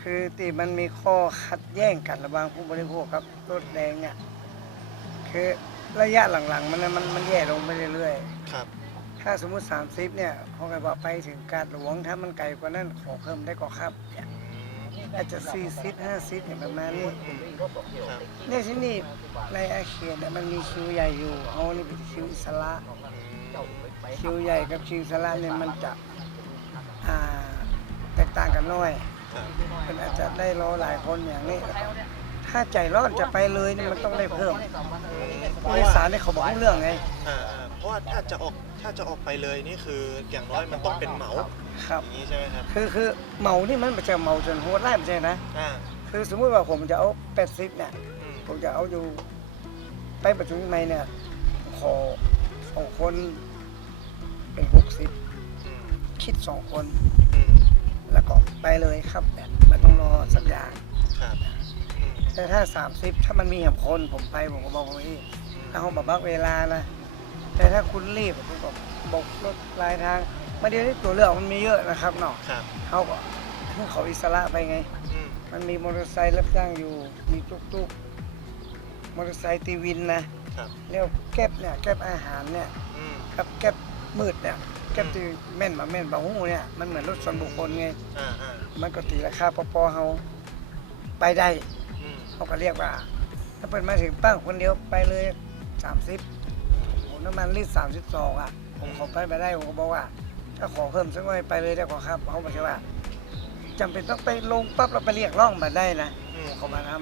คือตีมันมีข้อขัดแย้งกันระหว่างผู้บริโภคกับรถแดงเนี่ย คือระยะหลังๆ มันน่ะมันมันแย่ลงไปเรื่อยครับ ๆ ถ้าสมมุติ 30 เนี่ยเขาก็บอกไปถึงการหลวงถ้ามันไกลกว่านั้นขอเพิ่มได้ก็ครับเนี่ยอาจจะ40 50เนี่ยประมาณนี้ครับเนี่ยที่นี่ในอาเขตเนี่ยมันมีคิวใหญ่อยู่เขานี่เป็นคิวอิสระ คิวใหญ่กับคิวอิสระเนี่ยมันจะอ่าแตกต่างกันน้อยครับ มันอาจจะได้รอหลายคนอย่างนี้ ถ้าใจร้อนจะไปเลยนี่มันต้องได้เพิ่มเพผู้ราะโดยว่าสารเนี่ยเขาบอกรู้เรื่องไงอ่าอ่าเพราะว่าถ้าจะออกถ้าจะออกไปเลยนี่คืออย่างน้อยมันต้องเป็นเหมาครับ อย่างนี้ใช่ไหมครับคือคือเหมานี่มันไม่ใช่เหมาจนโหดไล่ไม่ใช่นะ อ่าคือสมมุติว่าผมจะเอา80เนี่ย อืมผมจะเอาอยู่ ไปประชุมใหม่เนี่ย ขอสองคนเป็น 60 อืมคิดสองคน อืม แล้วก็ไปเลยครับแบบไมันต้องรอสักอย่างครับอืมแต่ถ้า30ถ้ามันมีเหตุคนผมไปผมก็บอกว่าพี่อืมถ้าเขาบอกบักเวลานะแต่ถ้าคุณรีบผมก็บอกรถปลายทางมาเดี๋ยวนี้ตัวเลือกมันมีเยอะนะครับเนาะครับเขาก็ให้เขาอิสระไปไงอืมมันมีมอเตอร์ไซค์รับจ้างอยู่ มีตุ๊กตุ๊กมอเตอร์ไซค์ตีวินนะครับแล้วแก๊บเนี่ยแก๊บอาหารเนี่ยอืมกับแก๊บ มืดเนี่ยแก๊บที่แม่นมาแม่นบาหูเนี่ยมันเหมือนรถส่วนบุคคลไงอ่าอ่ามันก็ตีราคาพอๆเขาไปได้อืมเขาก็เรียกว่า ถ้าเป็นมาถึงป้างคนเดียวไปเลยสามสิบน้ำมันลิตรสามสิบสองอะผมขอไปไปได้ผมก็บอกว่า ถ้าขอเพิ่มสักหน่อยไปเลยได้กว่าครับเขาบอกว่าจำเป็นต้องไปลงปั๊บเราไปเรียกร้องมาได้นะ อืมเขามาทำ